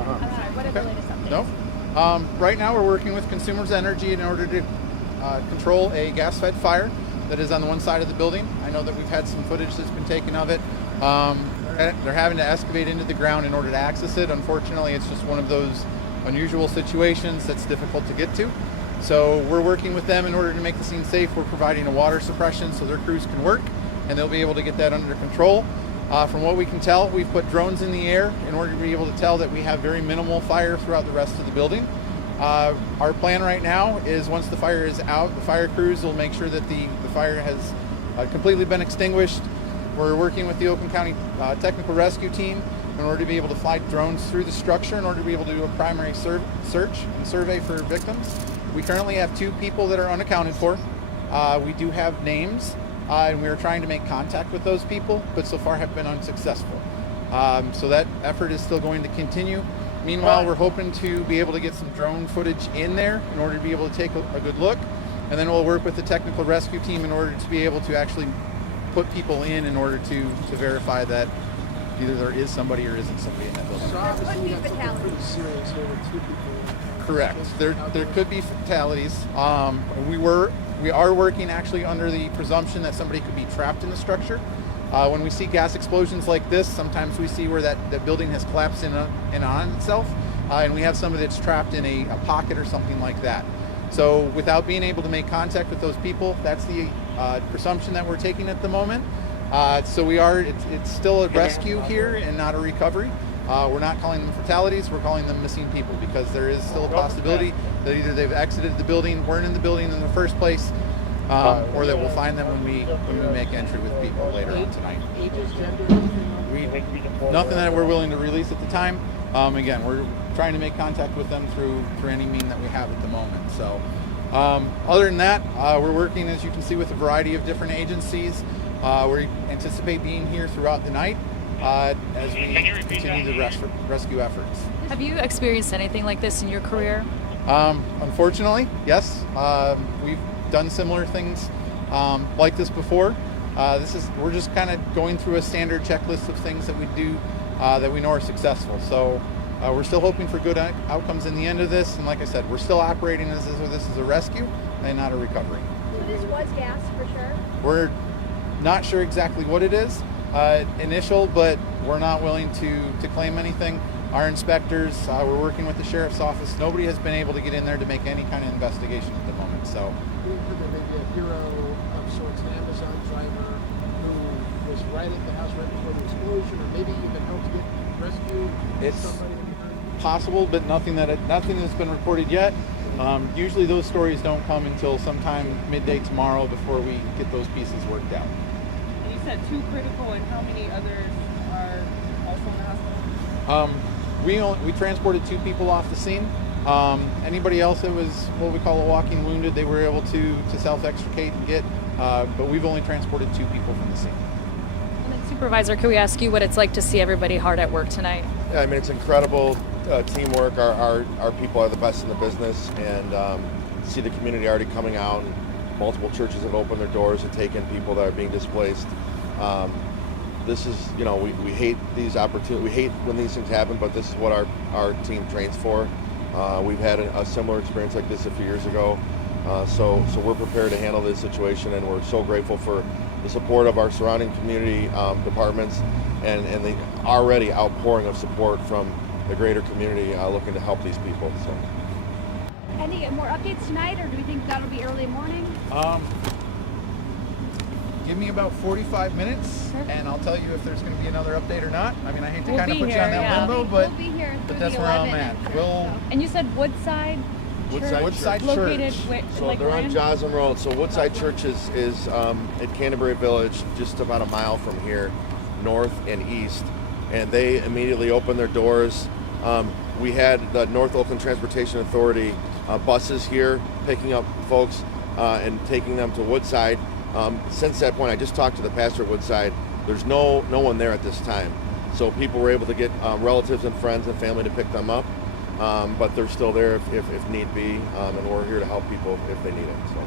I'm sorry, what are the latest updates? No. Right now we're working with Consumers Energy in order to control a gas-fed fire that is on the one side of the building. I know that we've had some footage that's been taken of it. They're having to excavate into the ground in order to access it. Unfortunately, it's just one of those unusual situations that's difficult to get to. So we're working with them in order to make the scene safe. We're providing a water suppression so their crews can work and they'll be able to get that under control. From what we can tell, we've put drones in the air in order to be able to tell that we have very minimal fire throughout the rest of the building. Our plan right now is once the fire is out, the fire crews will make sure that the fire has completely been extinguished. We're working with the Oakland County Technical Rescue Team in order to be able to fly drones through the structure in order to be able to do a primary search and survey for victims. We currently have 2 people that are unaccounted for. We do have names, and we are trying to make contact with those people, but so far have been unsuccessful. So that effort is still going to continue. Meanwhile, we're hoping to be able to get some drone footage in there in order to be able to take a good look, and then we'll work with the technical rescue team in order to be able to actually put people in order to verify that either there is somebody or isn't somebody in that building. There could be fatalities. Correct. There could be fatalities. We are working actually under the presumption that somebody could be trapped in the structure. When we see gas explosions like this, sometimes we see where that building has collapsed in on itself, and we have somebody that's trapped in a pocket or something like that. So without being able to make contact with those people, that's the presumption that we're taking at the moment. So it's still a rescue here and not a recovery. We're not calling them fatalities, we're calling them missing people because there is still a possibility that either they've exited the building, weren't in the building in the first place, or that we'll find them when we make entry with people later on tonight. Nothing that we're willing to release at the time. Again, we're trying to make contact with them through any mean that we have at the moment. So other than that, we're working, as you can see, with a variety of different agencies. We anticipate being here throughout the night as we continue the rescue efforts. Have you experienced anything like this in your career? Unfortunately, yes. We've done similar things like this before. We're just kind of going through a standard checklist of things that we do that we know are successful. So we're still hoping for good outcomes in the end of this. And like I said, we're still operating as if this is a rescue and not a recovery. So this was gas for sure? We're not sure exactly what it is initial, but we're not willing to claim anything. Our inspectors, we're working with the sheriff's office. Nobody has been able to get in there to make any kind of investigation at the moment. So We heard that maybe a hero of sorts, an Amazon driver who was right at the house right before the explosion, or maybe even helped get rescued. It's possible, but nothing that's been reported yet. Usually those stories don't come until sometime midday tomorrow before we get those pieces worked out. And you said 2 critical, and how many others are also in the hospital? We transported 2 people off the scene. Anybody else that was what we call a walking wounded, they were able to self-extricate and get, but we've only transported 2 people from the scene. And then Supervisor, can we ask you what it's like to see everybody hard at work tonight? Yeah, I mean, it's incredible teamwork. Our people are the best in the business, and see the community already coming out. Multiple churches have opened their doors and taken people that are being displaced. This is, we hate these opportunities. We hate when these things happen, but this is what our team trains for. We've had a similar experience like this a few years ago, so we're prepared to handle this situation, and we're so grateful for the support of our surrounding community departments and the already outpouring of support from the greater community looking to help these people. So. Any more updates tonight, or do we think that'll be early morning? Give me about 45 minutes, and I'll tell you if there's going to be another update or not. I mean, I hate to kind of put you on that limbo, but we'll be here but that's where I'm at. And you said Woodside? Woodside Located Church. which, So like they're on Orion? Joslin Road. So Woodside Church is at Canterbury Village, just about a mile from here, north and east. And they immediately opened their doors. We had the North Oakland Transportation Authority buses here picking up folks and taking them to Woodside. Since that point, I just talked to the pastor at Woodside. There's no one there at this time. So people were able to get relatives and friends and family to pick them up. But they're still there if need be, and we're here to help people if they need it. So.